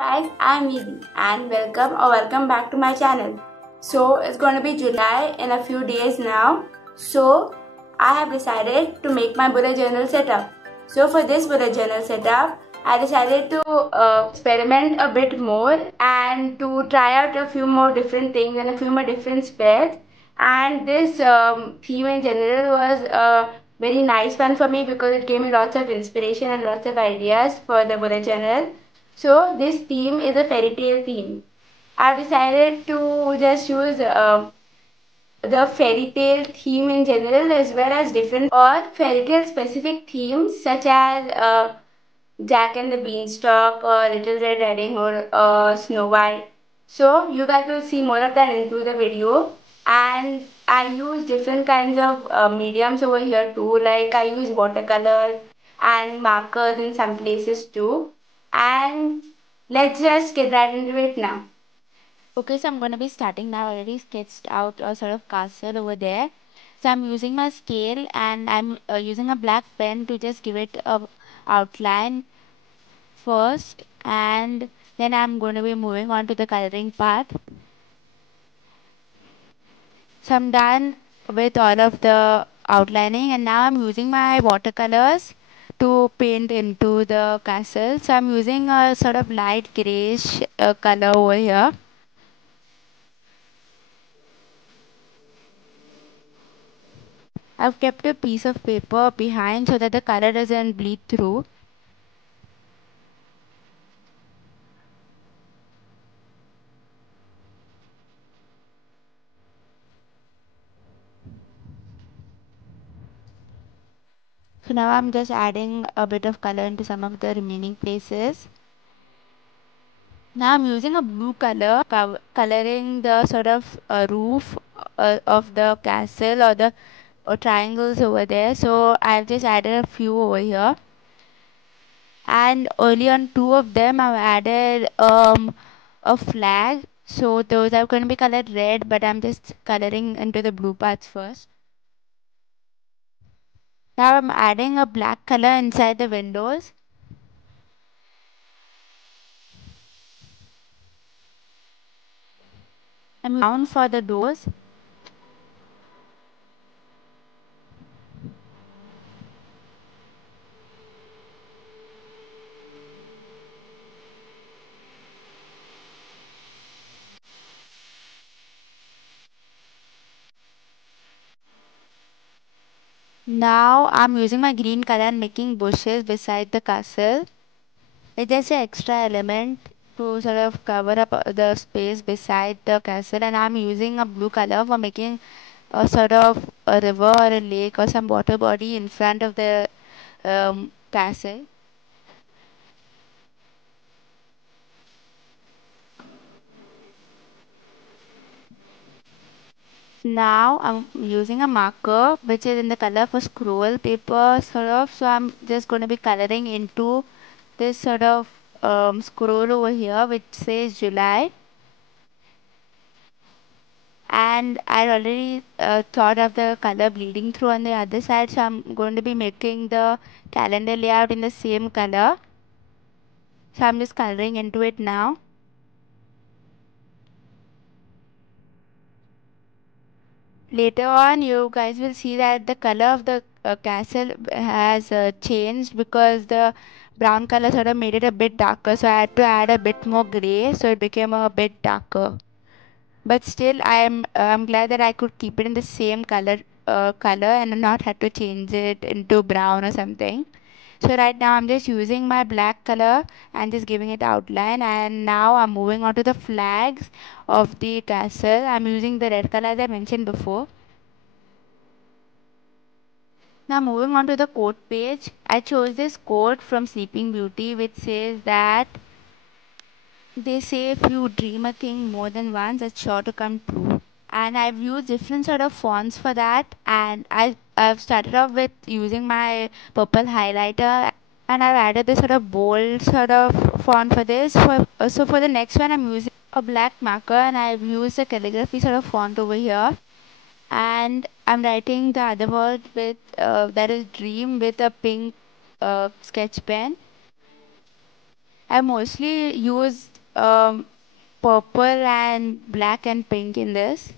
Guys, I'm Edie and welcome back to my channel. So it's going to be July in a few days now. So I have decided to make my bullet journal setup. So for this bullet journal setup, I decided to experiment a bit more and to try out a few more different things and a few more different spreads. And this theme in general was a very nice one for me because it gave me lots of inspiration and lots of ideas for the bullet journal. So this theme is a fairy tale theme. I've decided to just use the fairy tale theme in general as well as different or fairy tale specific themes such as Jack and the Beanstalk or Little Red Riding Hood or Snow White. So you guys will see more of that into the video. And I use different kinds of mediums over here too. Like I use watercolor and markers in some places too. And let's just get right into it now. Okay, so I'm going to be starting now. I already sketched out a sort of castle over there. So I'm using my scale and I'm using a black pen to just give it a outline first, and then I'm going to be moving on to the coloring part. So I'm done with all of the outlining and now I'm using my watercolors to paint into the castle. So I'm using a sort of light grayish color over here. I've kept a piece of paper behind so that the color doesn't bleed through. So now I'm just adding a bit of color into some of the remaining places. Now I'm using a blue color, coloring the sort of roof of the castle or the triangles over there. So I've just added a few over here. And early on two of them I've added a flag. So those are going to be colored red, but I'm just coloring into the blue parts first. Now I'm adding a black color inside the windows. I'm down for the doors. Now I'm using my green color and making bushes beside the castle. It's just an extra element to sort of cover up the space beside the castle, and I'm using a blue color for making a sort of a river or a lake or some water body in front of the castle. Now I'm using a marker which is in the color of a scroll paper sort of, so I'm just going to be coloring into this sort of scroll over here which says July. And I already thought of the color bleeding through on the other side, so I'm going to be making the calendar layout in the same color. So I'm just coloring into it now. Later on you guys will see that the color of the castle has changed because the brown color sort of made it a bit darker, so I had to add a bit more gray so it became a bit darker. But still I'm glad that I could keep it in the same color and not had to change it into brown or something. So right now I'm just using my black color and just giving it outline, and now I'm moving on to the flags of the castle. I'm using the red color as I mentioned before. Now moving on to the quote page, I chose this quote from Sleeping Beauty which says that they say if you dream a thing more than once, it's sure to come true. And I've used different sort of fonts for that, and I've started off with using my purple highlighter, and I've added this sort of bold sort of font for this. So for the next one I'm using a black marker and I've used a calligraphy sort of font over here, and I'm writing the other word with that is dream with a pink sketch pen. I mostly used purple and black and pink in this.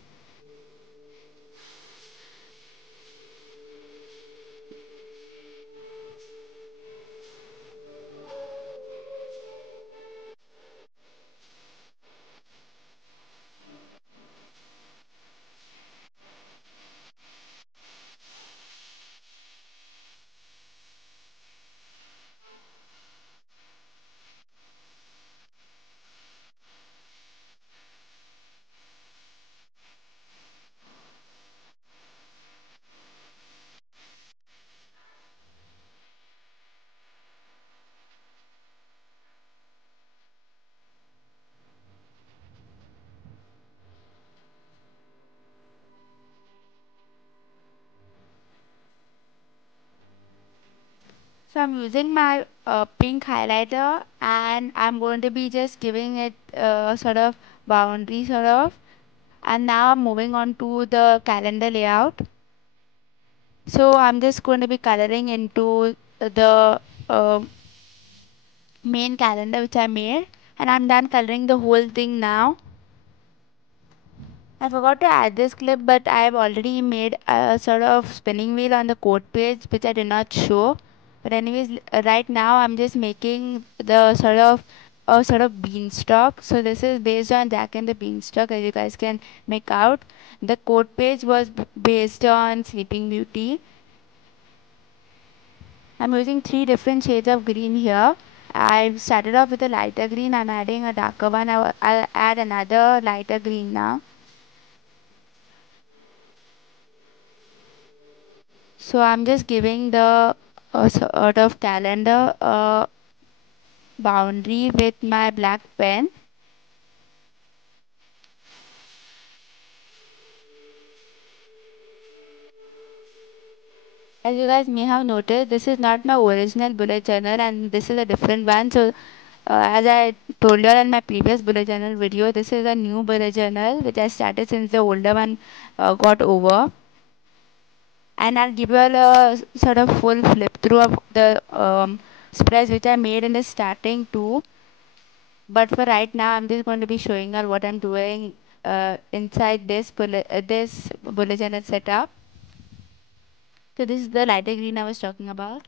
So I'm using my pink highlighter, and I'm going to be just giving it sort of boundary sort of. And now I'm moving on to the calendar layout. So I'm just going to be coloring into the uh, main calendar which I made, and I'm done coloring the whole thing now. I forgot to add this clip, but I have already made a sort of spinning wheel on the code page which I did not show. But anyways, right now I'm just making the sort of beanstalk. So this is based on Jack and the Beanstalk, as you guys can make out. The code page was based on Sleeping Beauty. I'm using three different shades of green here. I've started off with a lighter green. I'm adding a darker one. I'll add another lighter green now. So I'm just giving the sort of calendar boundary with my black pen. As you guys may have noticed, this is not my original bullet journal, and this is a different one. So as I told you in my previous bullet journal video, this is a new bullet journal which I started since the older one got over. And I'll give you a sort of full flip through of the spreads which I made in the starting too. But for right now, I'm just going to be showing her what I'm doing inside this bullet journal setup. So this is the lighter green I was talking about.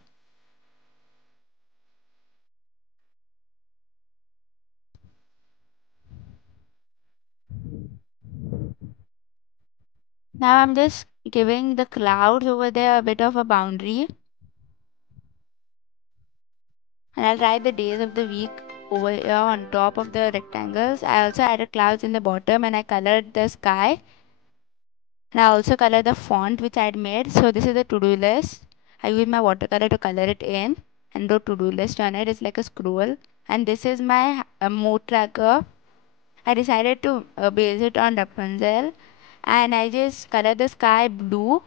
Now I'm just giving the clouds over there a bit of a boundary, and I'll write the days of the week over here on top of the rectangles. I also added clouds in the bottom, and I colored the sky. And I also color the font which I had made. So this is the to-do list. I use my watercolor to color it in and wrote to-do list on it. It's like a scroll. And this is my mood tracker. I decided to base it on Rapunzel, and I just color the sky blue.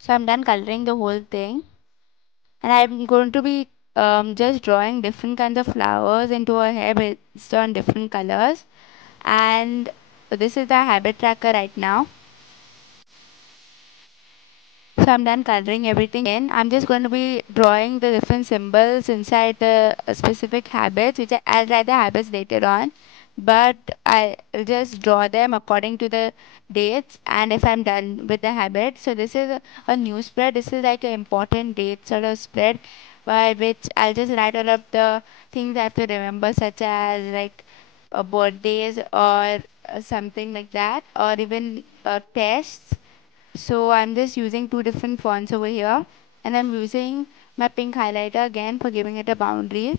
So I'm done coloring the whole thing, and I'm going to be just drawing different kinds of flowers into her hair based on different colors. And this is the habit tracker right now. So I'm done coloring everything in. I'm just going to be drawing the different symbols inside the specific habits, which I'll write the habits later on. But I'll just draw them according to the dates. And if I'm done with the habit, so this is a new spread. This is like an important date sort of spread, by which I'll just write all of the things I have to remember, such as like birthdays or something like that, or even tests. So I'm just using two different fonts over here, and I'm using my pink highlighter again for giving it a boundary.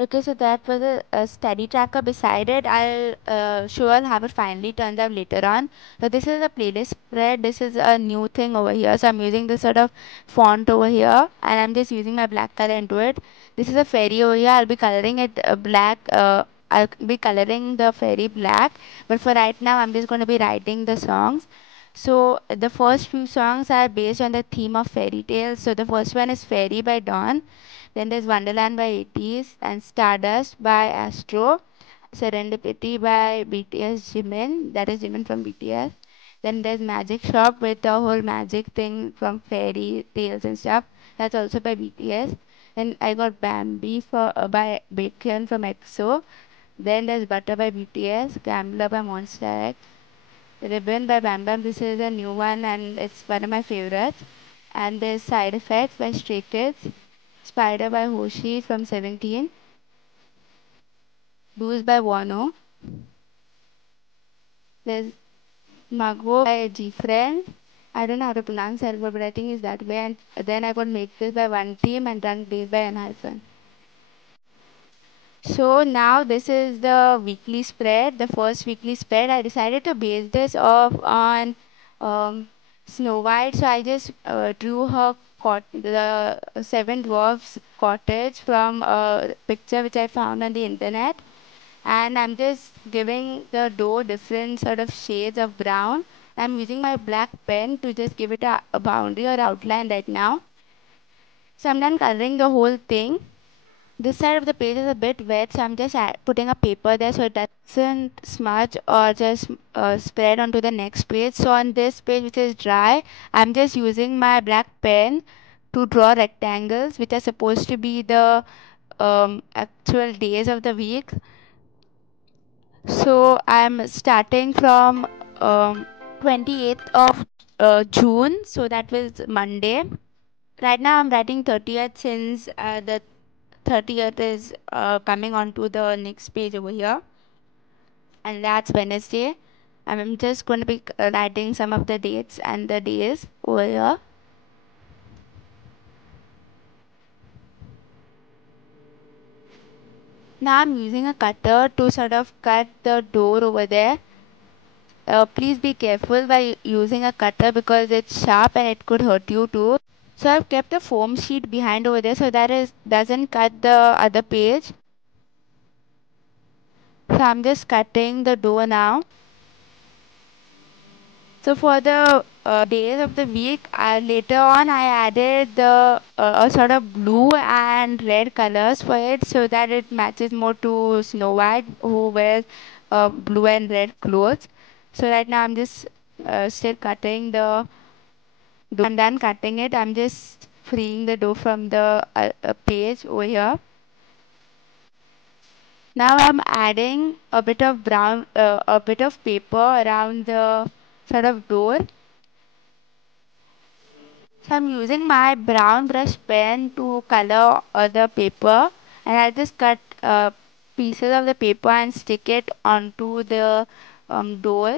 Okay, so that was a study tracker beside it. I'll show I'll have it finally turned up later on. So this is a playlist spread. This is a new thing over here. So I'm using this sort of font over here, and I'm just using my black color into it. This is a fairy over here. I'll be coloring it black. I'll be coloring the fairy black. But for right now, I'm just going to be writing the songs. So the first few songs are based on the theme of fairy tales. So the first one is Fairy by Dawn. Then there's Wonderland by 80s and Stardust by Astro. Serendipity by BTS Jimin. That is Jimin from BTS. Then there's Magic Shop with the whole magic thing from fairy tales and stuff. That's also by BTS. Then I got Bambi for by Bacon from EXO. Then there's Butter by BTS. Gambler by Monster X. Ribbon by Bam Bam. This is a new one and it's one of my favorites. And there's Side Effects by Stray Kids. Spider by Hoshi from 17. Booze by Wano. There's Magwo by G Friend. I don't know how to pronounce it, but I think it's that way. And then I got Make This by One Team and Done Days by Enhypen. So now this is the weekly spread, the first weekly spread. I decided to base this off on Snow White. So I just drew her the Seven Dwarfs cottage from a picture which I found on the internet. And I'm just giving the dough different sort of shades of brown. I'm using my black pen to just give it a boundary or outline right now. So I'm done coloring the whole thing. This side of the page is a bit wet, so I'm just putting a paper there so it doesn't smudge or just spread onto the next page. So on this page which is dry, I'm just using my black pen to draw rectangles which are supposed to be the actual days of the week. So I'm starting from 28th of June, so that was Monday. Right now I'm writing 30th since the 30th is coming on to the next page over here, and that's Wednesday. I'm just going to be writing some of the dates and the days over here. Now I'm using a cutter to sort of cut the door over there. Please be careful by using a cutter because it's sharp and it could hurt you too. So I've kept a foam sheet behind over there so that it doesn't cut the other page. So I'm just cutting the door now. So for the days of the week, later on I added the a sort of blue and red colors for it so that it matches more to Snow White who wears blue and red clothes. So right now I'm just still cutting the dough. I'm done cutting it. I'm just freeing the dough from the page over here. Now I'm adding a bit of brown, a bit of paper around the sort of door. So I'm using my brown brush pen to color the paper, and I just cut pieces of the paper and stick it onto the door.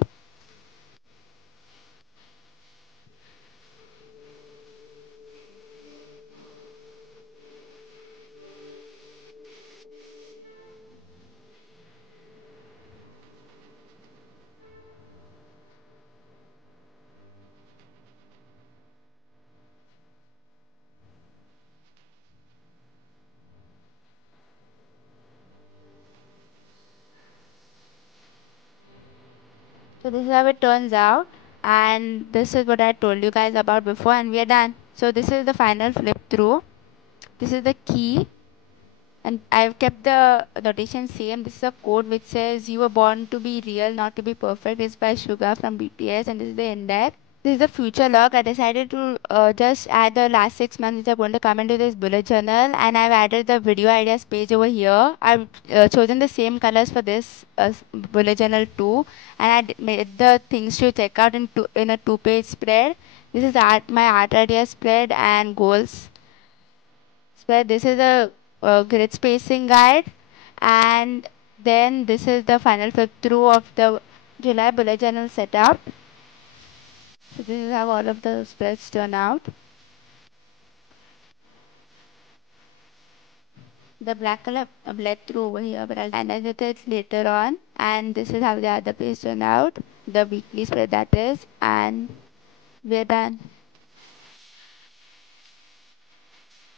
So this is how it turns out, and this is what I told you guys about before, and we are done. So this is the final flip through. This is the key, and I've kept the notation same. This is a code which says you were born to be real, not to be perfect. It's by Suga from BTS, and this is the index. This is the future log. I decided to just add the last 6 months which are going to come into this bullet journal, and I've added the video ideas page over here. I've chosen the same colors for this bullet journal too, and I made the things to check out in a 2-page spread. This is my art idea spread and goals spread. This is a grid spacing guide, and then this is the final flip through of the July bullet journal setup. So this is how all of the spreads turn out. the black color bled through over here, but I'll edit it later on. And this is how the other page turned out, the weekly spread that is, and we're done.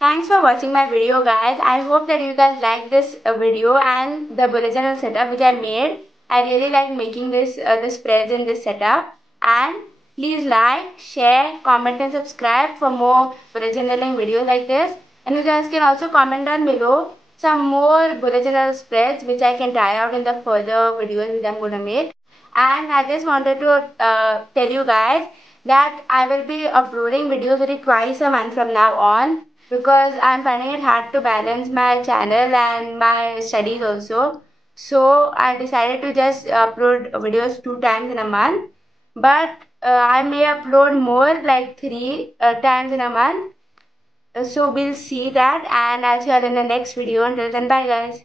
Thanks for watching my video, guys. I hope that you guys like this video and the bullet journal setup which I made. I really like making this the spreads in this setup. And please like, share, comment and subscribe for more bullet journaling videos like this. And you guys can also comment down below some more bullet journal spreads which I can try out in the further videos which I'm going to make. And I just wanted to tell you guys that I will be uploading videos only twice a month from now on, because I'm finding it hard to balance my channel and my studies also. So I decided to just upload videos 2 times in a month. But I may upload more, like 3 times in a month. So we'll see that, and I'll see you all in the next video. Until then, bye guys.